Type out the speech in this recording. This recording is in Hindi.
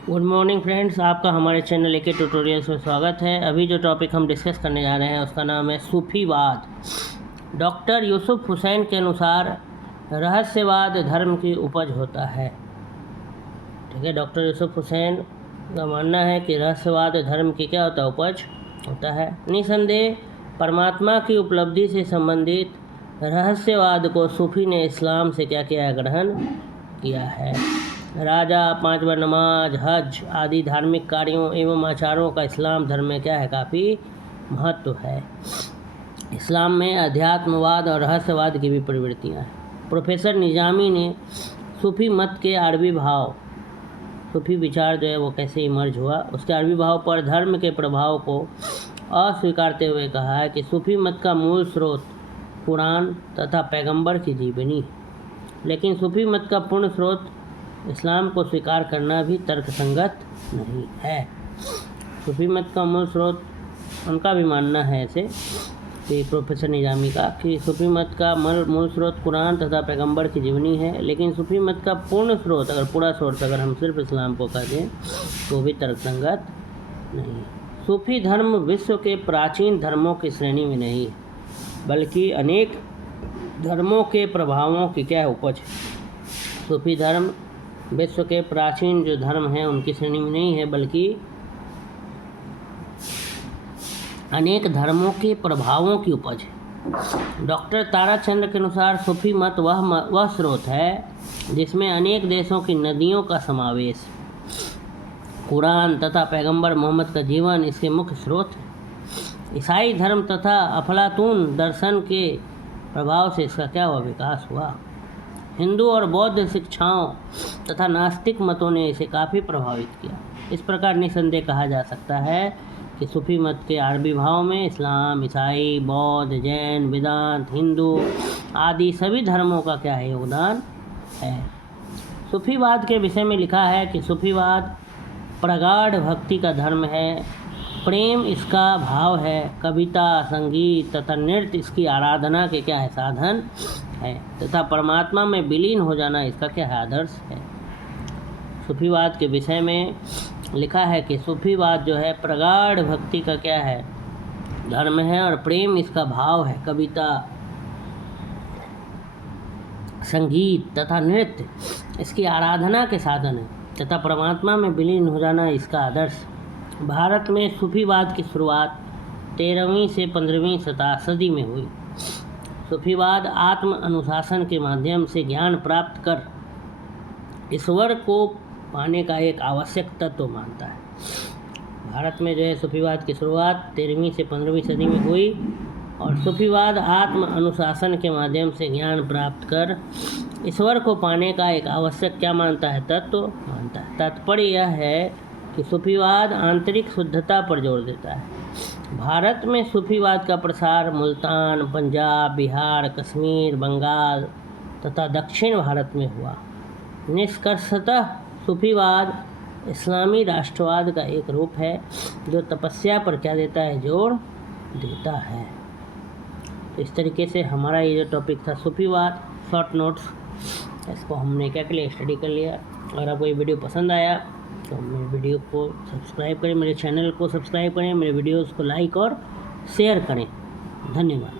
गुड मॉर्निंग फ्रेंड्स, आपका हमारे चैनल एके ट्यूटोरियल्स में स्वागत है। अभी जो टॉपिक हम डिस्कस करने जा रहे हैं उसका नाम है सूफीवाद। डॉक्टर यूसुफ हुसैन के अनुसार रहस्यवाद धर्म की उपज होता है। ठीक है, डॉक्टर यूसुफ हुसैन का मानना है कि रहस्यवाद धर्म की क्या होता है, उपज होता है। निसंदेह परमात्मा की उपलब्धि से संबंधित रहस्यवाद को सूफी ने इस्लाम से क्या किया है, ग्रहण किया है। राजा, 5 बार नमाज, हज आदि धार्मिक कार्यों एवं आचारों का इस्लाम धर्म में क्या है, काफ़ी महत्व है। इस्लाम में अध्यात्मवाद और रहस्यवाद की भी प्रवृत्तियाँ हैं। प्रोफेसर निजामी ने सूफी मत के अरबी भाव, सूफी विचार जो है वो कैसे इमर्ज हुआ, उसके अरबी भाव पर धर्म के प्रभाव को अस्वीकारते हुए कहा है कि सूफी मत का मूल स्रोत कुरान तथा पैगंबर की जीवनी, लेकिन सूफी मत का पूर्ण स्रोत इस्लाम को स्वीकार करना भी तर्कसंगत नहीं है। सूफी मत का मूल स्रोत, उनका भी मानना है ऐसे कि प्रोफेसर निजामी का, कि सूफी मत का मूल स्रोत कुरान तथा पैगंबर की जीवनी है, लेकिन सूफी मत का पूर्ण स्रोत, अगर पूरा स्रोत अगर हम सिर्फ इस्लाम को कह दें तो भी तर्कसंगत नहीं। सूफी धर्म विश्व के प्राचीन धर्मों की श्रेणी में नहीं, बल्कि अनेक धर्मों के प्रभावों की क्या है, उपज है। सूफी धर्म विश्व के प्राचीन जो धर्म हैं उनकी श्रेणी में नहीं है, बल्कि अनेक धर्मों के प्रभावों की उपज है। डॉक्टर ताराचंद्र के अनुसार सूफी मत वह स्रोत है जिसमें अनेक देशों की नदियों का समावेश, कुरान तथा पैगंबर मोहम्मद का जीवन इसके मुख्य स्रोत है। ईसाई धर्म तथा अफलातून दर्शन के प्रभाव से इसका क्या हुआ, विकास हुआ। हिंदू और बौद्ध शिक्षाओं तथा नास्तिक मतों ने इसे काफ़ी प्रभावित किया। इस प्रकार निसंदेह कहा जा सकता है कि सूफी मत के अरबी भाव में इस्लाम, ईसाई, बौद्ध, जैन, वेदांत, हिंदू आदि सभी धर्मों का क्या है, योगदान है। सूफीवाद के विषय में लिखा है कि सूफीवाद प्रगाढ़ भक्ति का धर्म है, प्रेम इसका भाव है, कविता, संगीत तथा नृत्य इसकी आराधना के क्या है, साधन है, तथा परमात्मा में विलीन हो जाना इसका क्या है, आदर्श है। सूफीवाद के विषय में लिखा है कि सूफीवाद जो है प्रगाढ़ भक्ति का क्या है, धर्म है, और प्रेम इसका भाव है, कविता, संगीत तथा नृत्य इसकी आराधना के साधन है, तथा परमात्मा में विलीन हो जाना इसका आदर्श। भारत में सूफीवाद की शुरुआत 13वीं से 15वीं सदी में हुई। सूफीवाद आत्म अनुशासन के माध्यम से ज्ञान प्राप्त कर ईश्वर को पाने का एक आवश्यक तत्व मानता है। भारत में जो है सूफीवाद की शुरुआत 13वीं से 15वीं सदी में हुई, और सूफीवाद आत्म अनुशासन के माध्यम से ज्ञान प्राप्त कर ईश्वर को पाने का एक आवश्यक क्या मानता है, तत्व मानता है। तात्पर्य यह है कि सूफीवाद आंतरिक शुद्धता पर जोर देता है। भारत में सूफीवाद का प्रसार मुल्तान, पंजाब, बिहार, कश्मीर, बंगाल तथा दक्षिण भारत में हुआ। निष्कर्षतः सूफीवाद इस्लामी राष्ट्रवाद का एक रूप है जो तपस्या पर क्या देता है, जोर देता है। तो इस तरीके से हमारा ये जो टॉपिक था सूफीवाद, शॉर्ट नोट्स, इसको हमने क्या कर लिया, स्टडी कर लिया। अगर आपको ये वीडियो पसंद आया तो मेरे वीडियो को सब्सक्राइब करें, मेरे चैनल को सब्सक्राइब करें, मेरे वीडियोस को लाइक और शेयर करें। धन्यवाद।